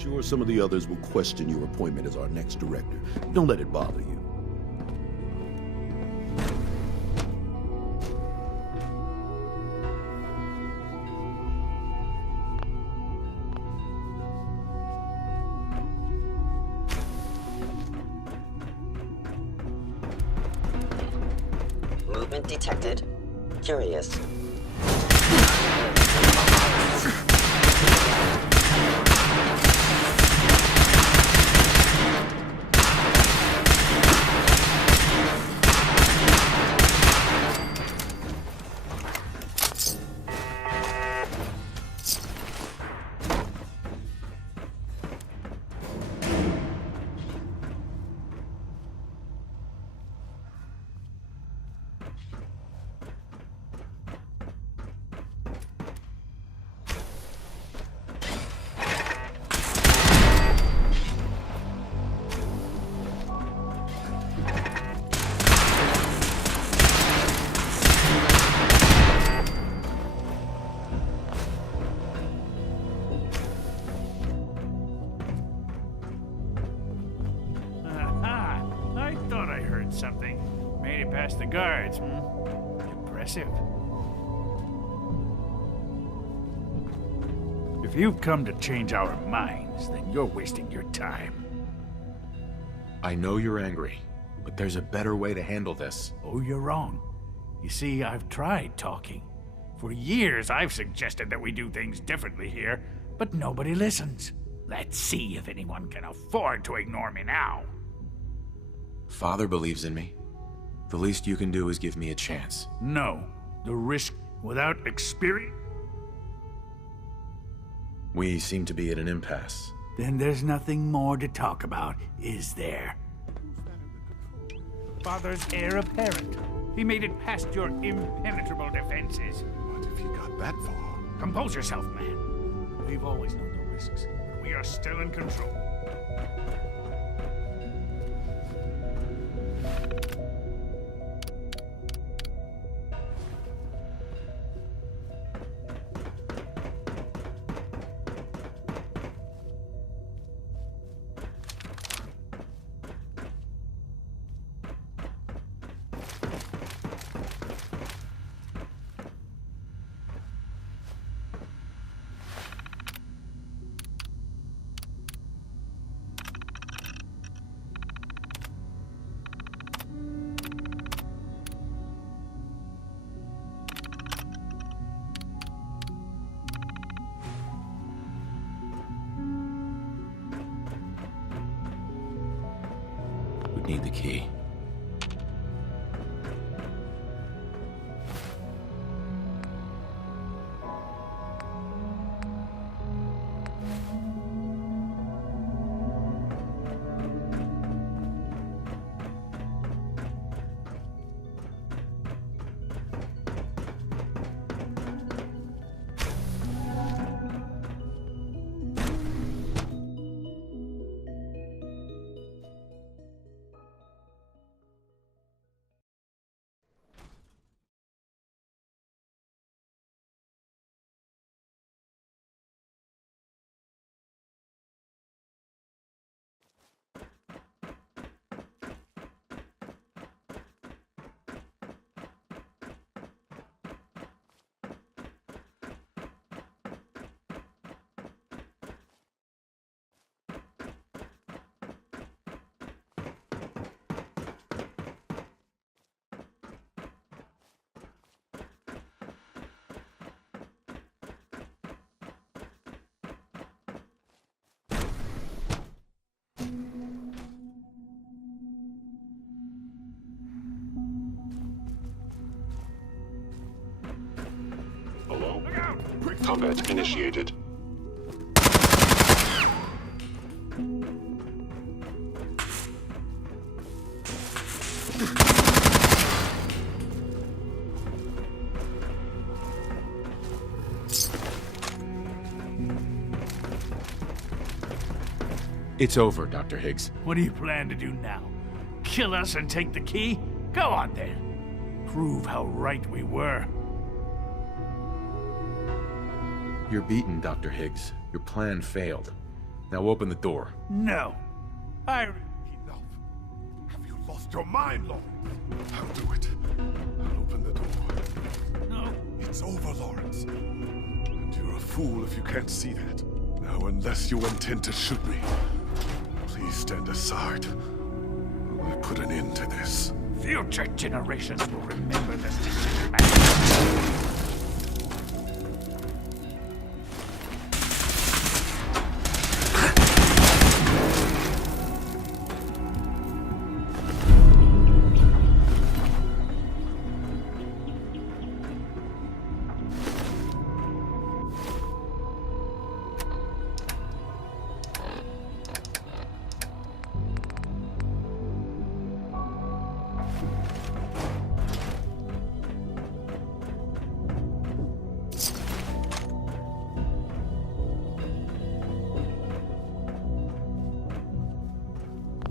sure some of the others will question your appointment as our next director. Don't let it bother you. Movement detected. Curious. Something. Made it past the guards, Impressive. If you've come to change our minds, then you're wasting your time. I know you're angry, but there's a better way to handle this. Oh, you're wrong. You see, I've tried talking. For years, I've suggested that we do things differently here, but nobody listens. Let's see if anyone can afford to ignore me now. Father believes in me. The least you can do is give me a chance. No. The risk without experience? We seem to be at an impasse. Then there's nothing more to talk about, is there? Father's heir apparent. He made it past your impenetrable defenses. What if he got that far? Compose yourself, man. We've always known the risks. We are still in control. Need the key. Hello? Combat initiated. It's over, Dr. Higgs. What do you plan to do now? Kill us and take the key? Go on then. Prove how right we were. You're beaten, Dr. Higgs. Your plan failed. Now open the door. No. Enough. Have you lost your mind, Lawrence? I'll do it. I'll open the door. No. It's over, Lawrence. And you're a fool if you can't see that. Now, unless you intend to shoot me, please stand aside. I put an end to this. Future generations will remember this decision, man.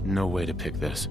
No way to pick this.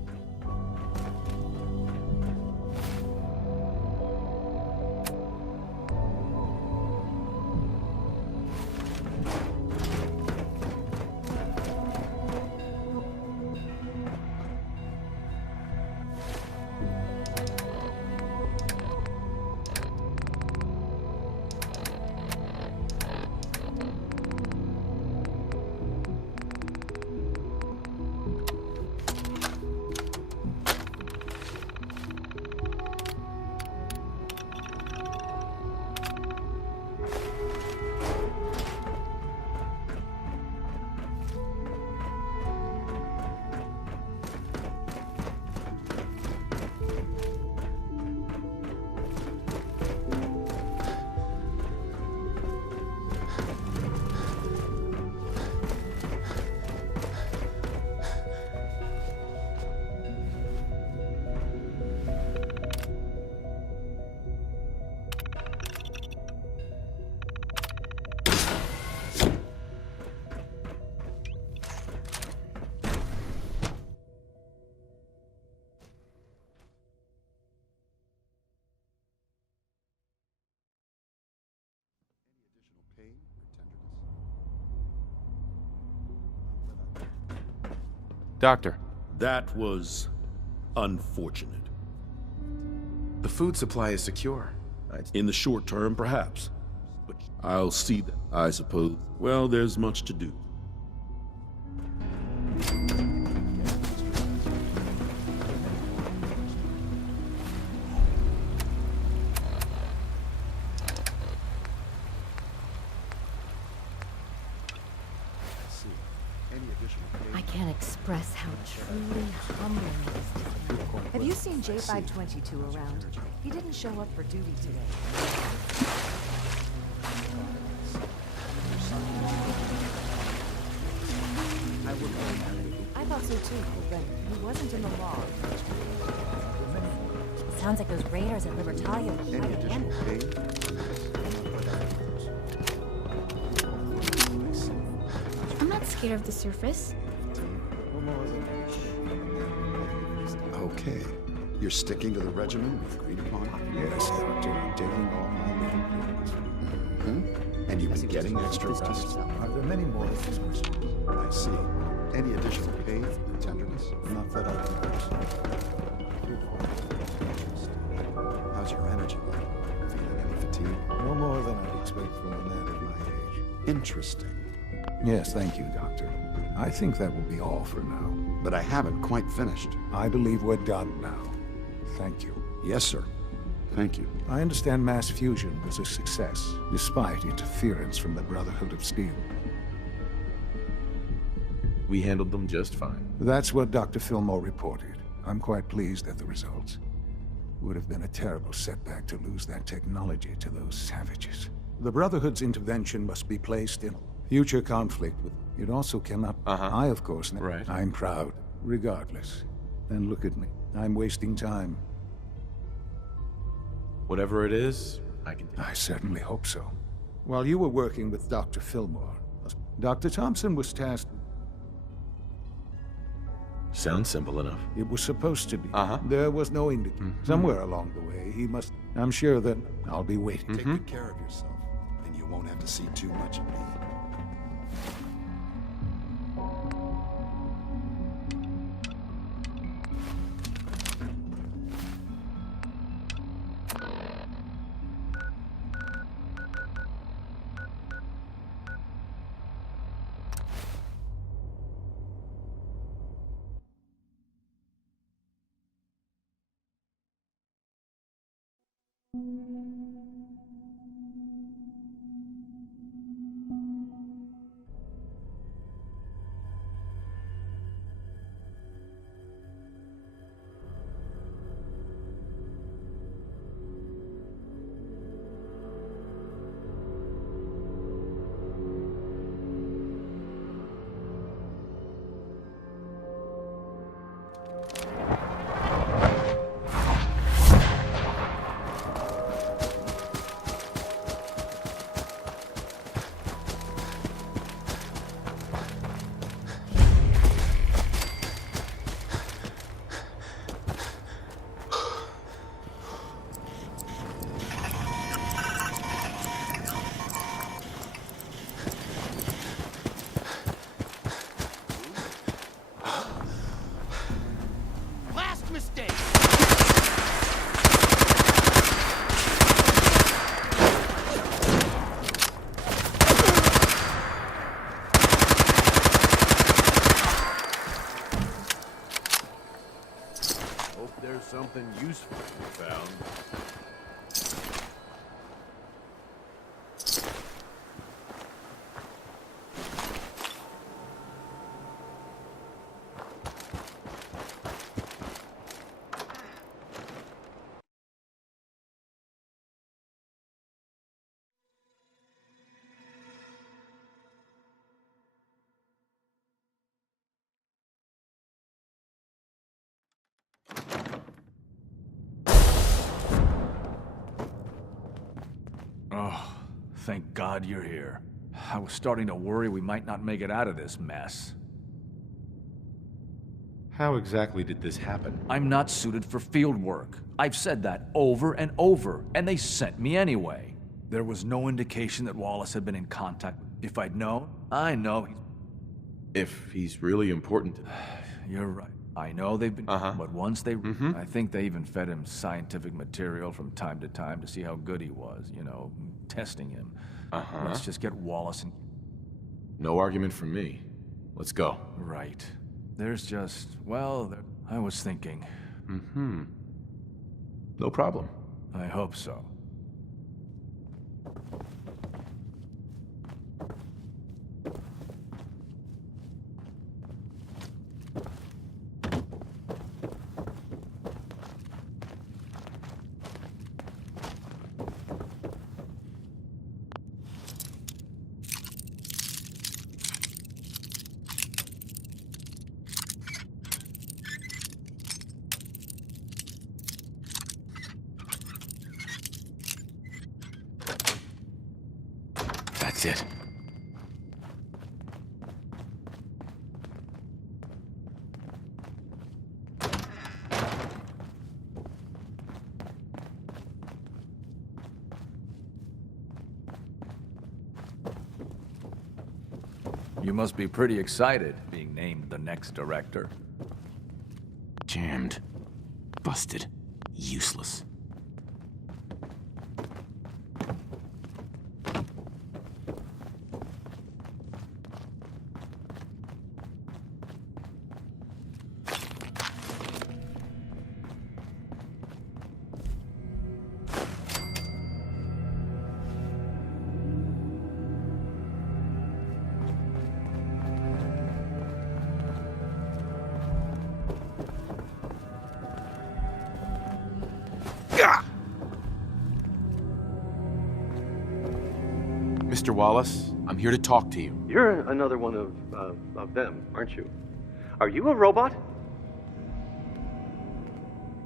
Doctor. That was unfortunate. The food supply is secure. In the short term, perhaps. But I'll see that, I suppose. Well, there's much to do. I can't express how truly humbling it is to him. Have you seen J522 around? He didn't show up for duty today. I thought so too, but he wasn't in the log. Sounds like those raiders at Libertalia were quite a handful. I'm not scared of the surface. Okay. You're sticking to the regimen we've agreed upon? Yes, Doctor. I'm taking all my medications. Mm-hmm. And you've been getting extra rest? Are there many more of these questions? I see. Any additional pain or tenderness? Not that I can notice. How's your energy level? Feeling any fatigue? No more than I'd expect from a man at my age. Interesting. Yes, thank you, Doctor. I think that will be all for now. But I haven't quite finished. I believe we're done now. Thank you. Yes, sir. Thank you. I understand mass fusion was a success, despite interference from the Brotherhood of Steel. We handled them just fine. That's what Dr. Fillmore reported. I'm quite pleased at the results. Would have been a terrible setback to lose that technology to those savages. The Brotherhood's intervention must be placed in future conflict with... It also cannot... I, of course... Right. I'm proud, regardless. And look at me. I'm wasting time. Whatever it is, I can... I certainly hope so. While you were working with Dr. Fillmore, Dr. Thompson was tasked... Sounds simple enough. It was supposed to be. There was no indication. Somewhere along the way, he must... I'm sure that I'll be waiting. Take good care of yourself, and you won't have to see too much of me. Something useful we found. Oh, thank God you're here. I was starting to worry we might not make it out of this mess. How exactly did this happen? I'm not suited for field work. I've said that over and over, and they sent me anyway. There was no indication that Wallace had been in contact. If I'd known, I know he's... If he's really important to... You're right. I know they've been... But once they... I think they even fed him scientific material from time to time to see how good he was, you know, testing him. Let's just get Wallace and... No argument from me. Let's go. Right. There's just... Well, I was thinking... No problem. I hope so. That's it. You must be pretty excited being named the next director. Jammed. Busted. Useless. Mr. Wallace, I'm here to talk to you. You're another one of them, aren't you? Are you a robot?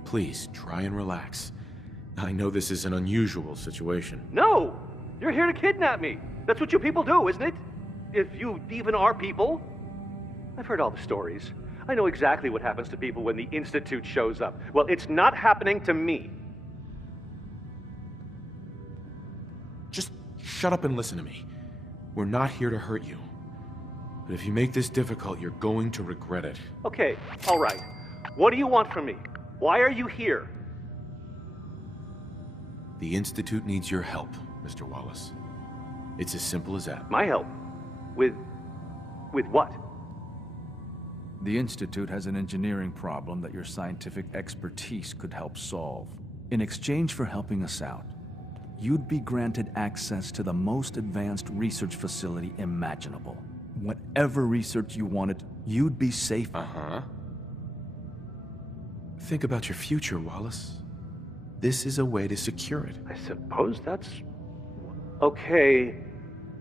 Please, try and relax. I know this is an unusual situation. No! You're here to kidnap me! That's what you people do, isn't it? If you even are people. I've heard all the stories. I know exactly what happens to people when the Institute shows up. Well, it's not happening to me. Just shut up and listen to me. We're not here to hurt you. But if you make this difficult, you're going to regret it. Okay, all right. What do you want from me? Why are you here? The Institute needs your help, Mr. Wallace. It's as simple as that. My help? With what? The Institute has an engineering problem that your scientific expertise could help solve. In exchange for helping us out, you'd be granted access to the most advanced research facility imaginable. Whatever research you wanted, you'd be safe. Think about your future, Wallace. This is a way to secure it. I suppose that's... okay.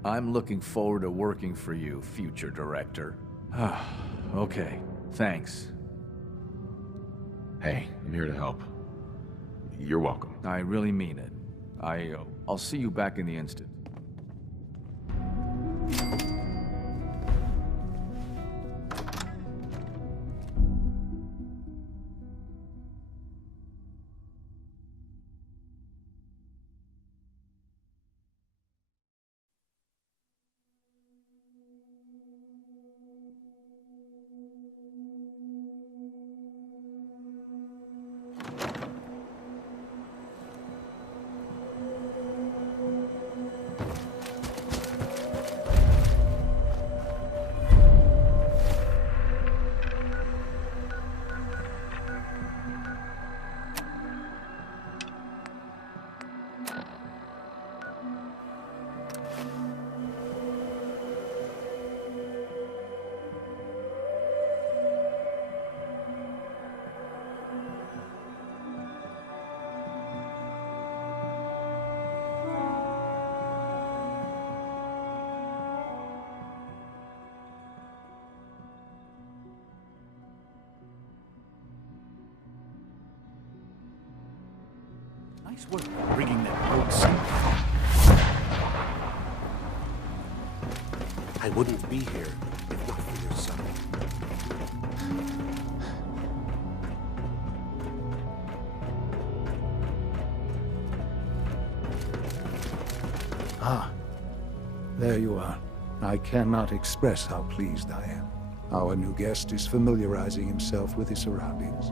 I'm looking forward to working for you, future director. Okay, thanks. Hey, I'm here to help. You're welcome. I really mean it. I'll see you back in the instant. Nice work bringing that road safe. I wouldn't be here if not for your son. There you are. I cannot express how pleased I am. Our new guest is familiarizing himself with his surroundings.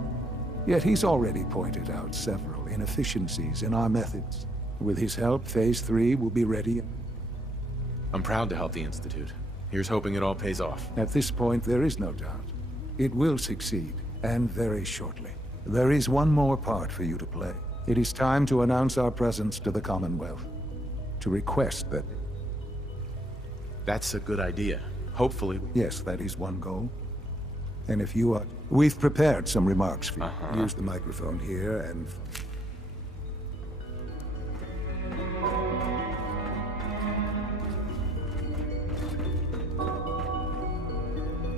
Yet he's already pointed out several inefficiencies in our methods. With his help, Phase 3 will be ready. I'm proud to help the Institute. Here's hoping it all pays off. At this point, there is no doubt. It will succeed, and very shortly. There is one more part for you to play. It is time to announce our presence to the Commonwealth. To request that... That's a good idea. Hopefully... Yes, that is one goal. And if you are... We've prepared some remarks for you. Use the microphone here and...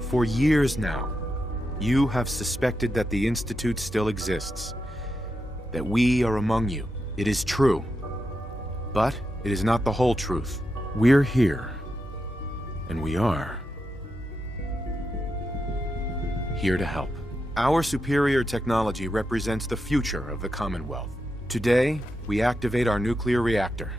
For years now, you have suspected that the Institute still exists. That we are among you. It is true. But it is not the whole truth. We're here. And we are here to help. Our superior technology represents the future of the Commonwealth. Today, we activate our nuclear reactor,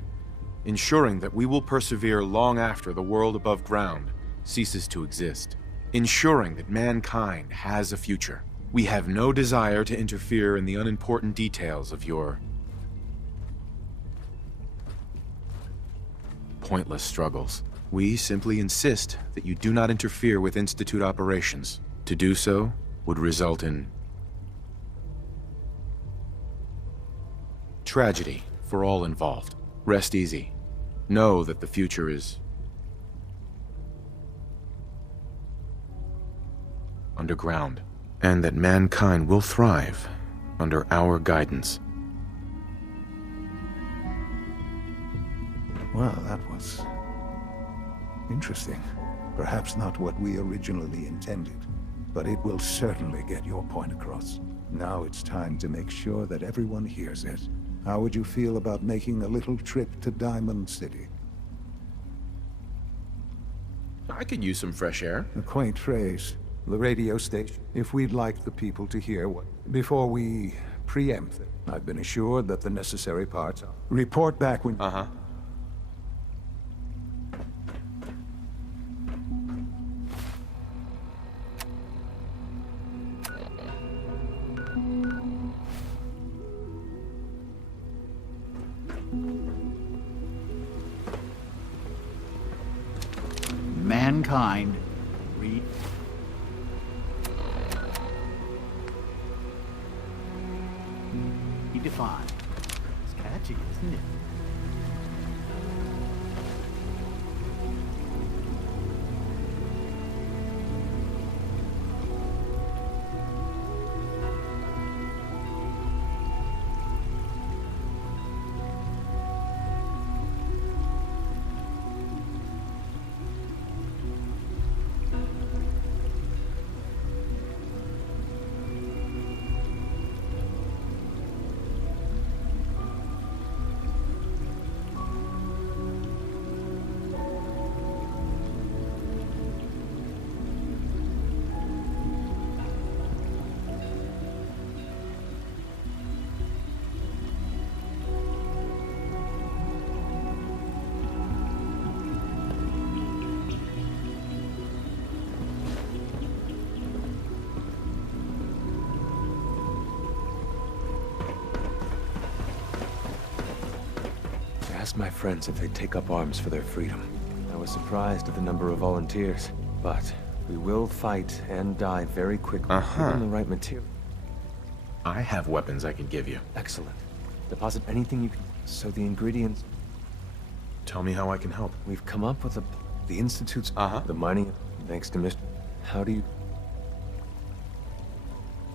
ensuring that we will persevere long after the world above ground ceases to exist. Ensuring that mankind has a future. We have no desire to interfere in the unimportant details of your pointless struggles. We simply insist that you do not interfere with Institute operations. To do so would result in tragedy for all involved. Rest easy. Know that the future is underground, and that mankind will thrive under our guidance. Well, that was interesting. Perhaps not what we originally intended, but it will certainly get your point across. Now it's time to make sure that everyone hears it. How would you feel about making a little trip to Diamond City? I could use some fresh air. A quaint phrase. The radio station. If we'd like the people to hear what... Before we preempt them, I've been assured that the necessary parts are... Report back when... Mankind redefined. sketchy, isn't it? I asked my friends if they'd take up arms for their freedom. I was surprised at the number of volunteers, but we will fight and die very quickly. Given the right material. I have weapons I can give you. Excellent. Deposit anything you can. So the ingredients. Tell me how I can help. We've come up with the Institute's. The mining. Thanks to Mr. How do you?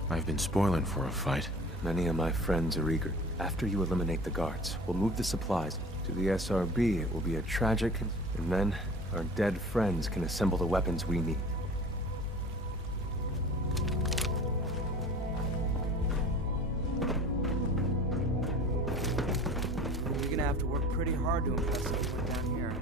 I've been spoiling for a fight. Many of my friends are eager. After you eliminate the guards, we'll move the supplies to the SRB. It will be a tragic, and then our dead friends can assemble the weapons we need. You're gonna have to work pretty hard to impress everyone down here.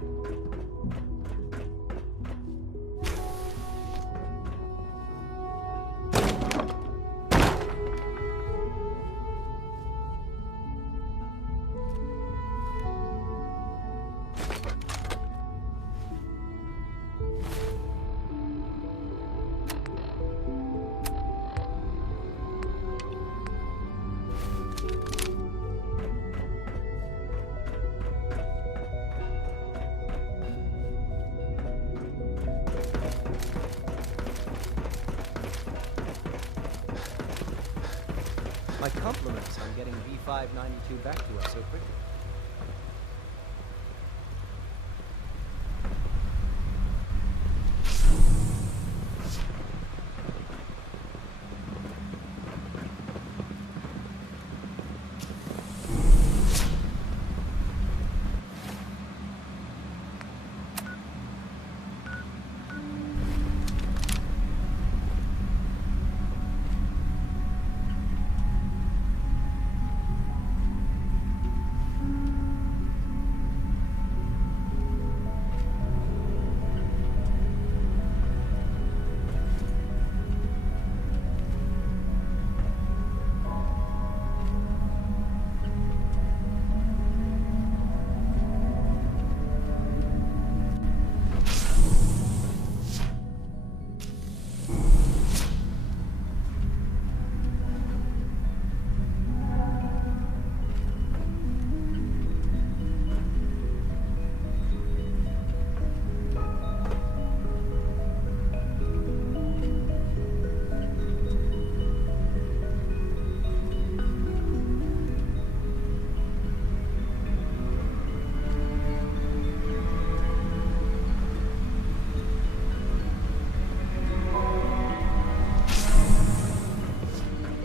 My compliments on getting V592 back to us so quickly.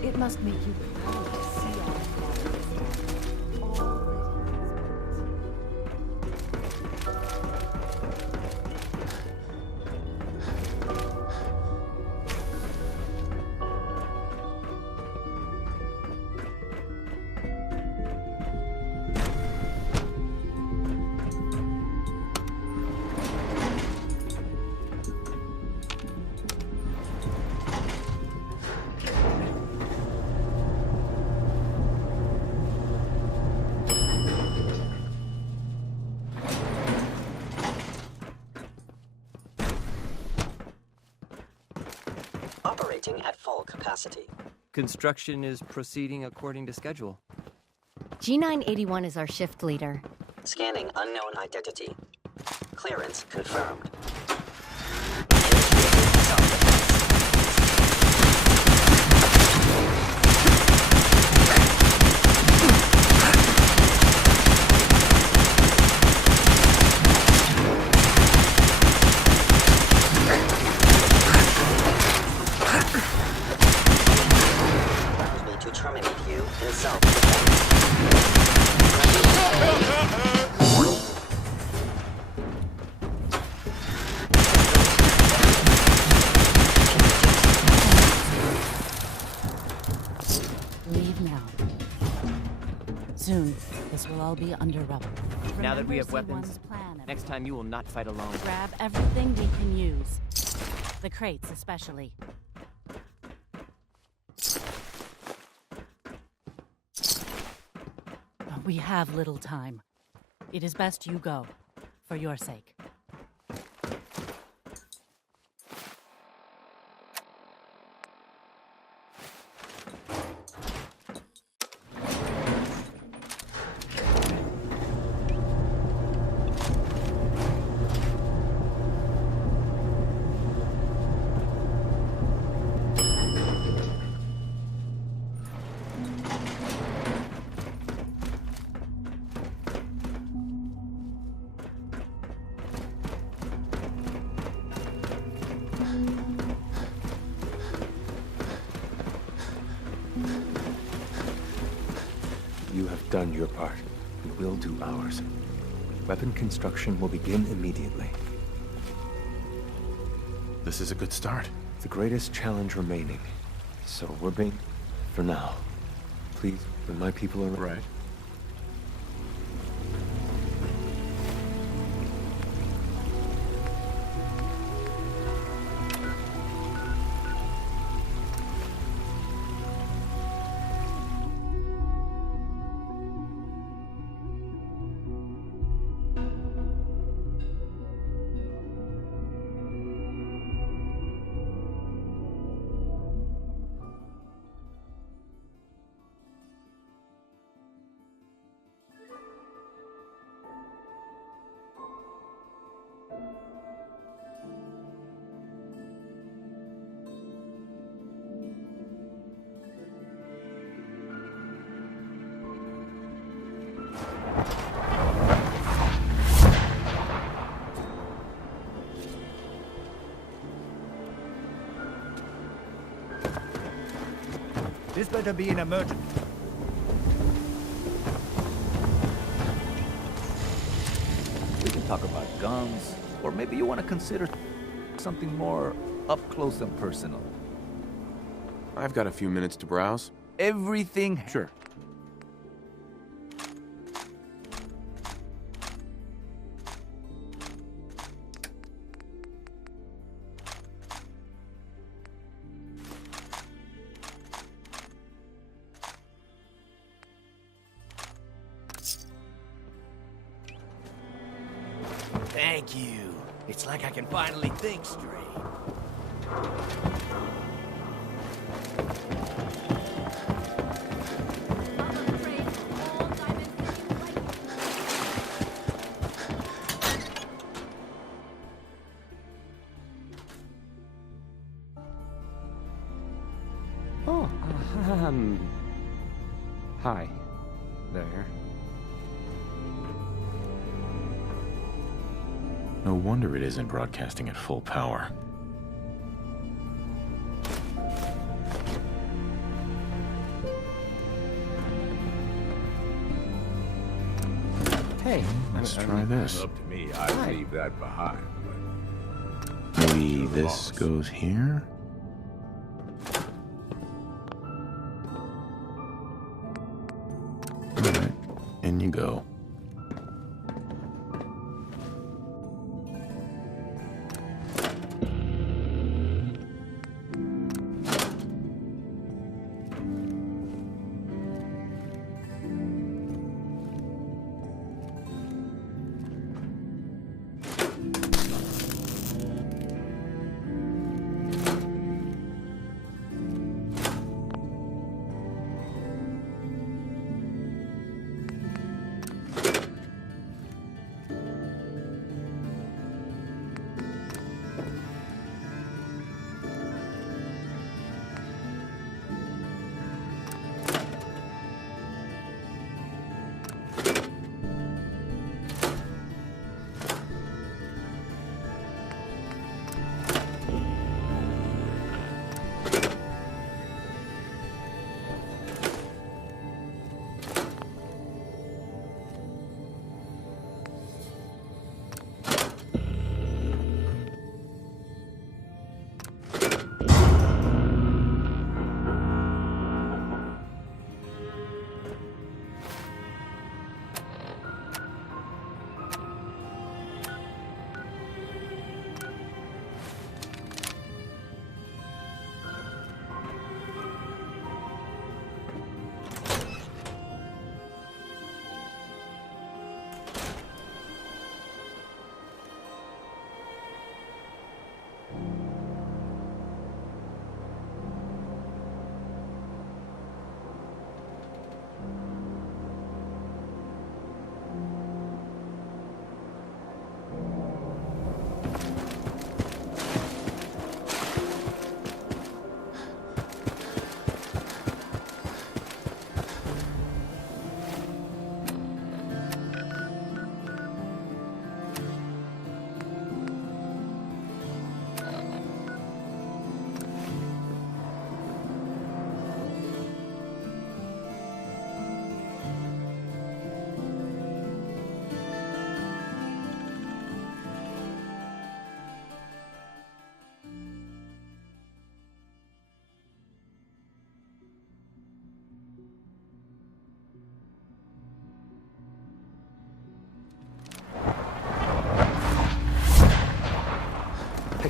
It must make you proud to see all of that. Operating at full capacity. Construction is proceeding according to schedule. G981 is our shift leader. Scanning unknown identity. Clearance confirmed. all be under rubble. Now that we have Remember weapons, C1's plan, next time you will not fight alone. grab everything we can use. The crates especially. We have little time. It is best you go, for your sake. You have done your part. We will do ours. Weapon construction will begin immediately. This is a good start. The greatest challenge remaining. So we're being... for now. Please, when my people are... Right. This better be an emergency. We can talk about guns, or maybe you want to consider something more up close and personal. I've got a few minutes to browse. Everything... Sure. Thank you. It's like I can finally think straight. Oh, hi. There. No wonder it isn't broadcasting at full power. Hey, Let's try this. Up to me, I'd leave that behind. Maybe this goes here? Alright, in you go.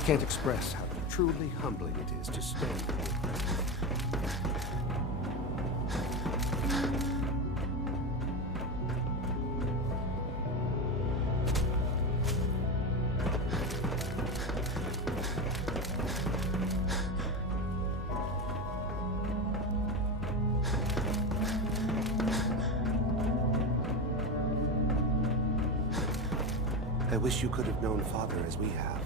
can't express how truly humbling it is to stand here. I wish you could have known Father as we have.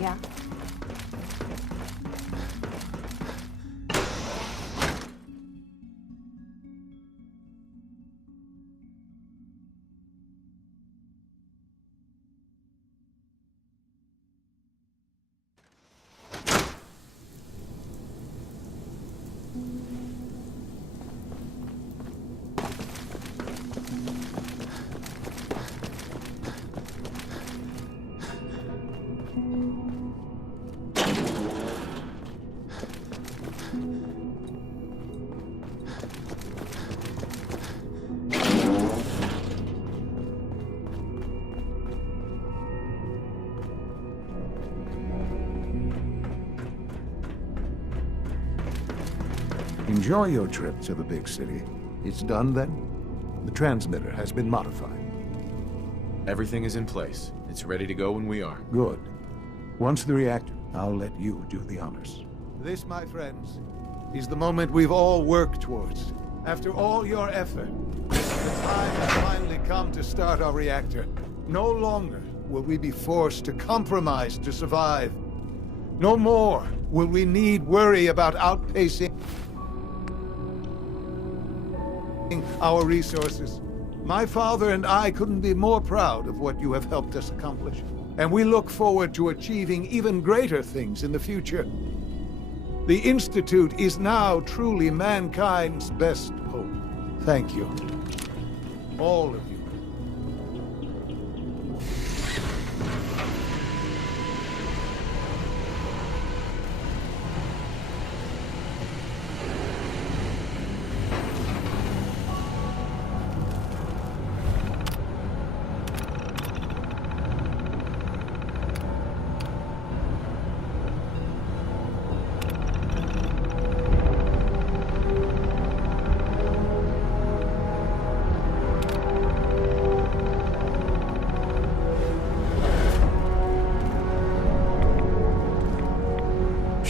Yeah? Enjoy your trip to the big city. It's done then? The transmitter has been modified. Everything is in place. It's ready to go when we are. Good. Once the reactor, I'll let you do the honors. This, my friends, is the moment we've all worked towards. After all your effort, the time has finally come to start our reactor. No longer will we be forced to compromise to survive. No more will we need worry about outpacing our resources. My father and I couldn't be more proud of what you have helped us accomplish. And we look forward to achieving even greater things in the future. The Institute is now truly mankind's best hope. Thank you. All of you.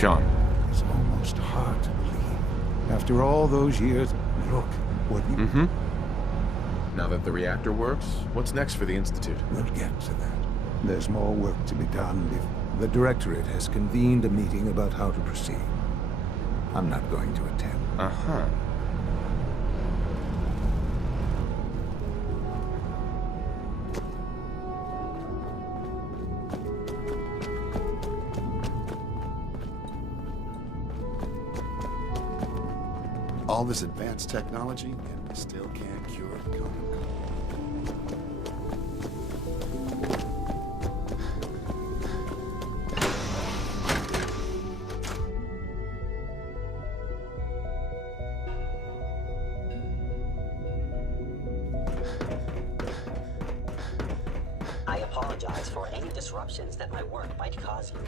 Sean. It's almost hard to believe. After all those years, look what we... Now that the reactor works, what's next for the Institute? We'll get to that. There's more work to be done. The Directorate has convened a meeting about how to proceed. I'm not going to attend. Uh-huh. All this advanced technology, and we still can't cure the common cold. I apologize for any disruptions that my work might cause you.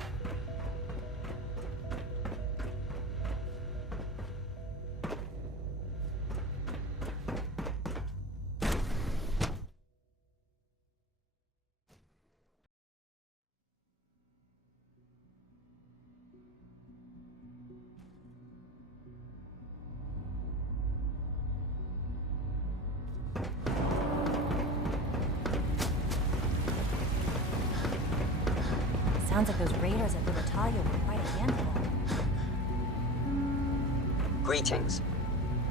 Sounds like those raiders at Libertalia were quite a handful. Greetings.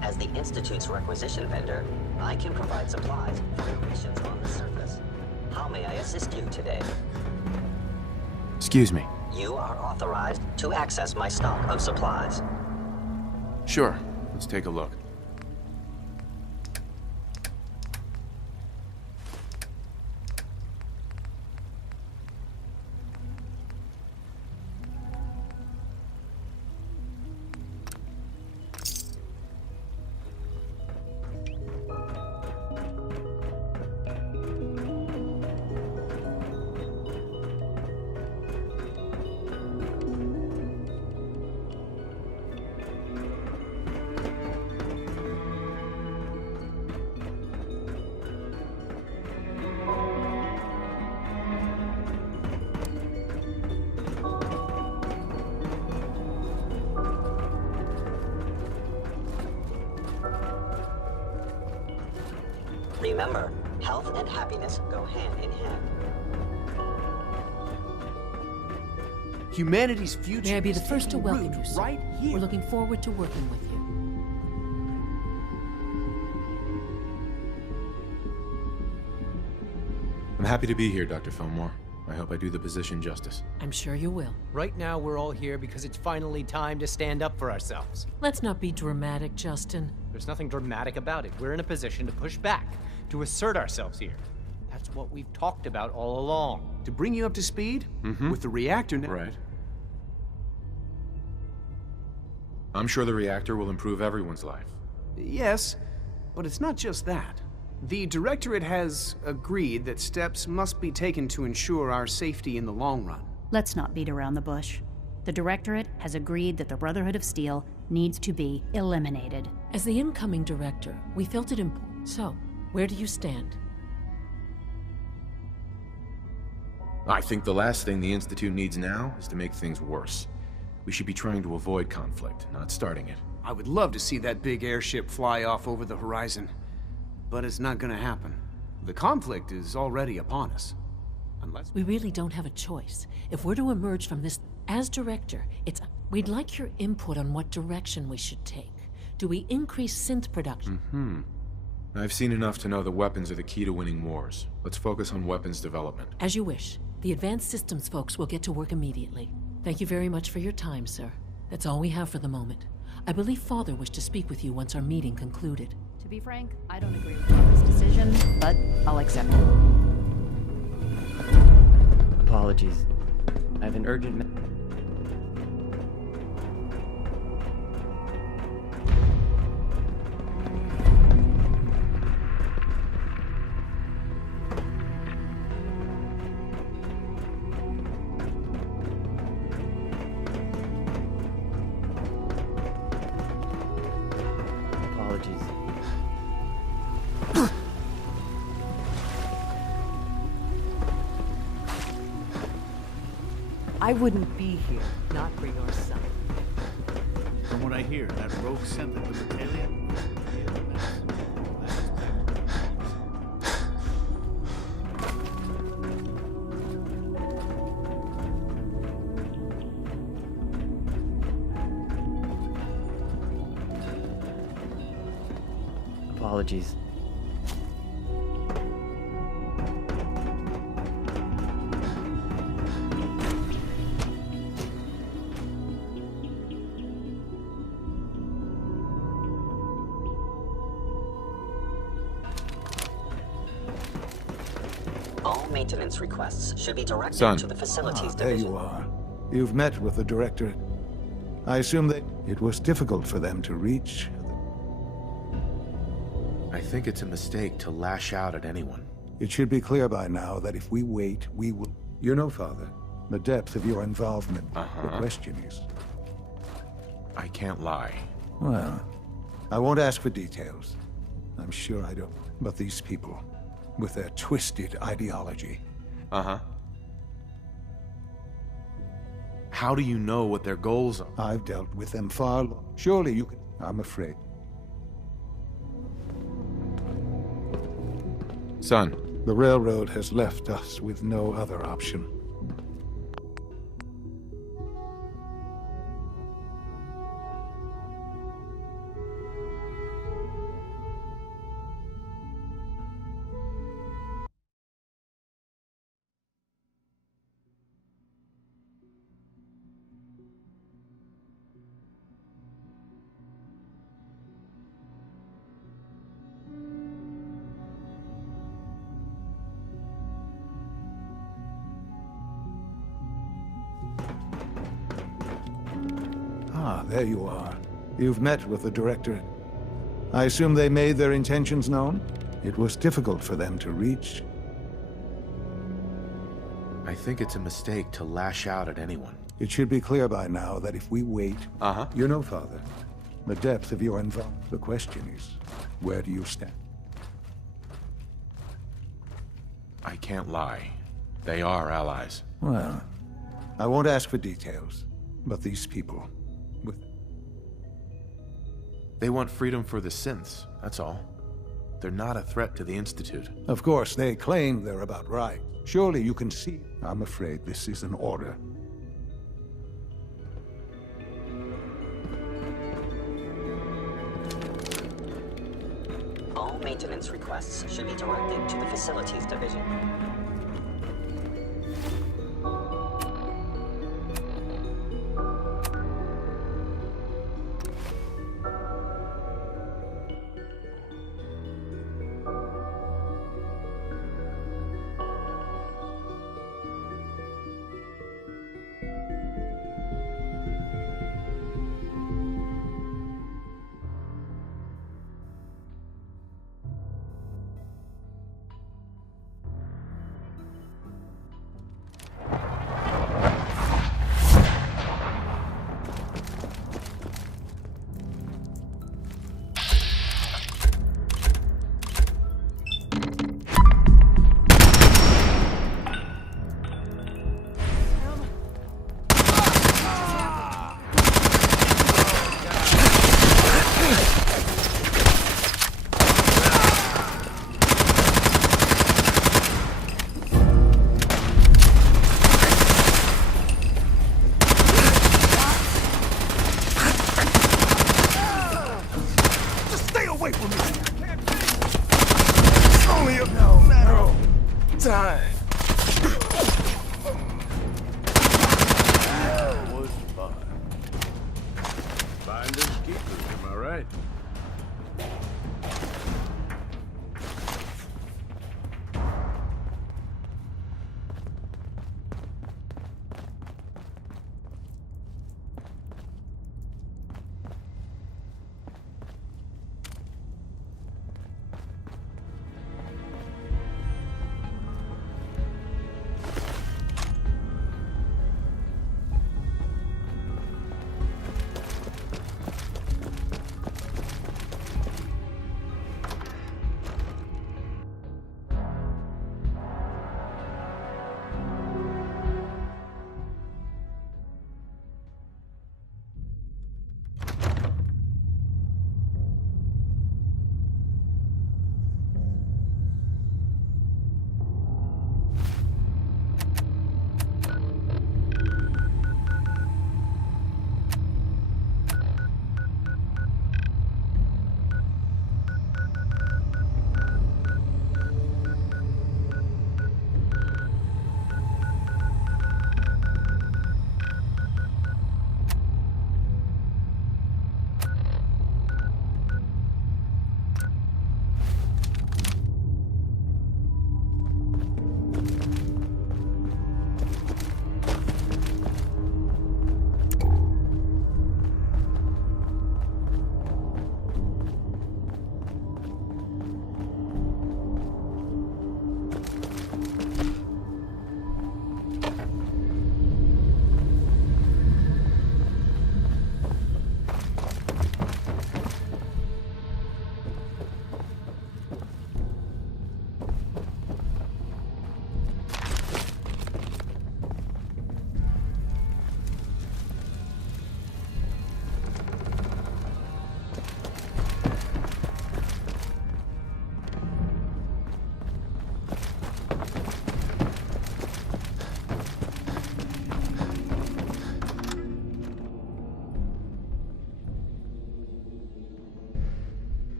As the Institute's requisition vendor, I can provide supplies for your missions on the surface. How may I assist you today? Excuse me. You are authorized to access my stock of supplies. Sure. Let's take a look. Remember, health and happiness go hand in hand. Humanity's future. May I be the first to welcome you, sir. Right here. We're looking forward to working with you. I'm happy to be here, Dr. Fillmore. I hope I do the position justice. I'm sure you will. Right now, we're all here because it's finally time to stand up for ourselves. Let's not be dramatic, Justin. There's nothing dramatic about it. We're in a position to push back, to assert ourselves here. That's what we've talked about all along. To bring you up to speed? With the reactor now. Right. I'm sure the reactor will improve everyone's life. Yes, but it's not just that. The Directorate has agreed that steps must be taken to ensure our safety in the long run. Let's not beat around the bush. The Directorate has agreed that the Brotherhood of Steel needs to be eliminated. As the incoming director, we felt it important. So, where do you stand? I think the last thing the Institute needs now is to make things worse. We should be trying to avoid conflict, not starting it. I would love to see that big airship fly off over the horizon. But it's not gonna happen. The conflict is already upon us. Unless... We really don't have a choice. If we're to emerge from this as director, we'd like your input on what direction we should take. Do we increase synth production? I've seen enough to know that weapons are the key to winning wars. Let's focus on weapons development. As you wish. The Advanced Systems folks will get to work immediately. Thank you very much for your time, sir. That's all we have for the moment. I believe Father wished to speak with you once our meeting concluded. To be frank, I don't agree with Father's decision, but I'll accept it. Apologies. I have an urgent... I wouldn't be here, not for your son. From what I hear, that rogue sent the battalion. Apologies. All maintenance requests should be directed Son. to the facilities There division. you are. You've met with the directorate. I assume that it was difficult for them to reach. I think it's a mistake to lash out at anyone. It should be clear by now that if we wait, we will... You know, Father, the depth of your involvement. The question is... I can't lie. Well, I won't ask for details. I'm sure I don't. But these people, with their twisted ideology... How do you know what their goals are? I've dealt with them far long. Surely you can... I'm afraid. Son. The railroad has left us with no other option. Ah, there you are. You've met with the directorate. I assume they made their intentions known? It was difficult for them to reach. I think it's a mistake to lash out at anyone. It should be clear by now that if we wait... You know, Father, the depth of your involvement. The question is, where do you stand? I can't lie. They are allies. Well, I won't ask for details, but these people... They want freedom for the synths, that's all. They're not a threat to the Institute. Of course, they claim they're about right. Surely you can see... I'm afraid this is an order. All maintenance requests should be directed to the facilities division.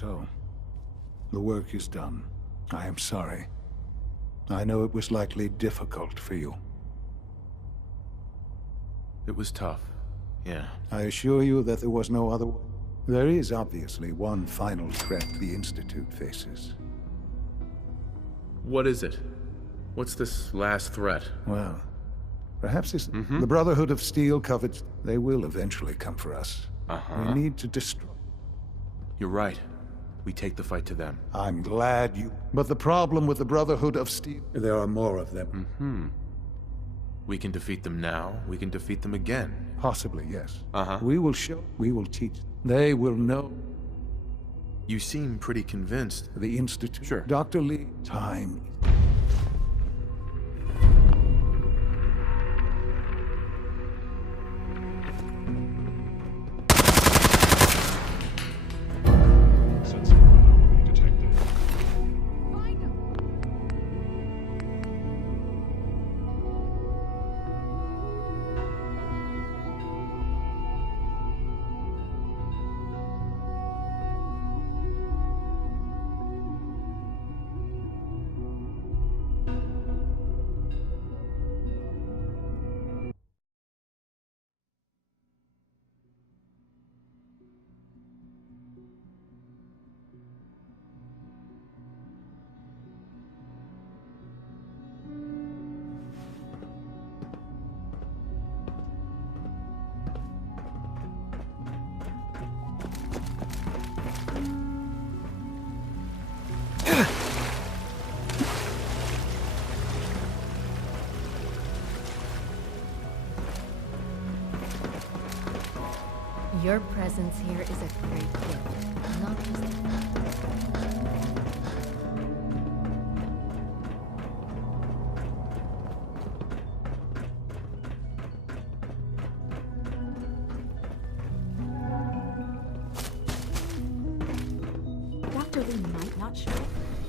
so. The work is done. I am sorry. I know it was likely difficult for you. It was tough, yeah. I assure you that there was no other way. There is obviously one final threat the Institute faces. What is it? What's this last threat? Well, perhaps it's the Brotherhood of Steel covered. They will eventually come for us. We need to destroy. You're right. We take the fight to them. I'm glad you... But the problem with the Brotherhood of Steel... There are more of them. We can defeat them now. We can defeat them again. Possibly, yes. We will show. We will teach. They will know. You seem pretty convinced. The Institute. Sure. Dr. Lee, time. Your presence here is a great gift, not just Dr. Lee might not show,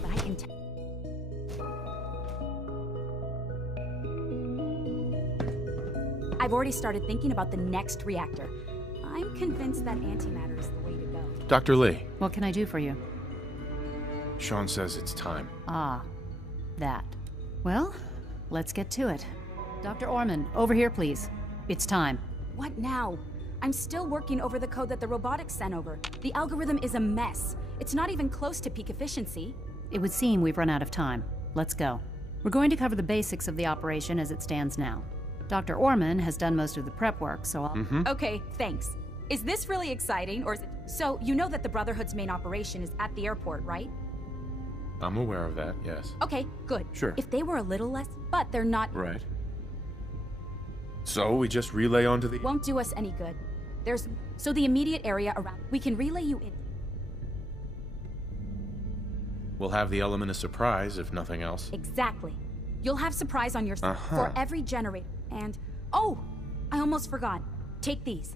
but I can tell. I've already started thinking about the next reactor. I'm convinced that antimatter is the way to go. Dr. Lee. What can I do for you? Sean says it's time. Ah, that. Well, let's get to it. Dr. Orman, over here, please. It's time. What now? I'm still working over the code that the robotics sent over. The algorithm is a mess. It's not even close to peak efficiency. It would seem we've run out of time. Let's go. We're going to cover the basics of the operation as it stands now. Dr. Orman has done most of the prep work, so I'll... Okay, thanks. Is this really exciting, or is it... So, you know that the Brotherhood's main operation is at the airport, right? I'm aware of that, yes. Okay, good. Sure. If they were a little less... But they're not... Right. So we just relay onto the... Won't do us any good. There's... So the immediate area around... We can relay you in. We'll have the element of surprise, if nothing else. Exactly. You'll have surprise on your... For every generator. And... Oh! I almost forgot. Take these.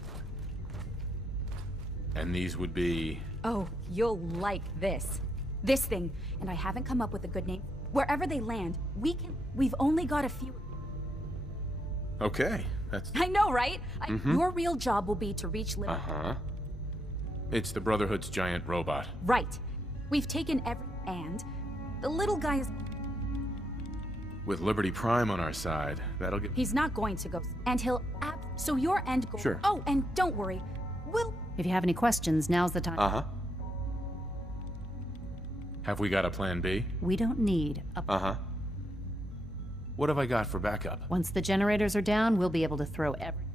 And these would be... Oh, you'll like this. This thing. And I haven't come up with a good name. Wherever they land, we've only got a few... Okay, that's... I know, right? Your real job will be to reach... It's the Brotherhood's giant robot. Right. We've taken every... And... The little guy is... With Liberty Prime on our side, that'll get... He's not going to go... And he'll... So your end goal... Sure. Oh, and don't worry. We'll... If you have any questions, now's the time. Have we got a plan B? We don't need a... What have I got for backup? Once the generators are down, we'll be able to throw every...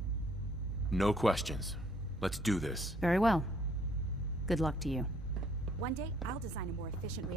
No questions. Let's do this. Very well. Good luck to you. One day, I'll design a more efficient reactor.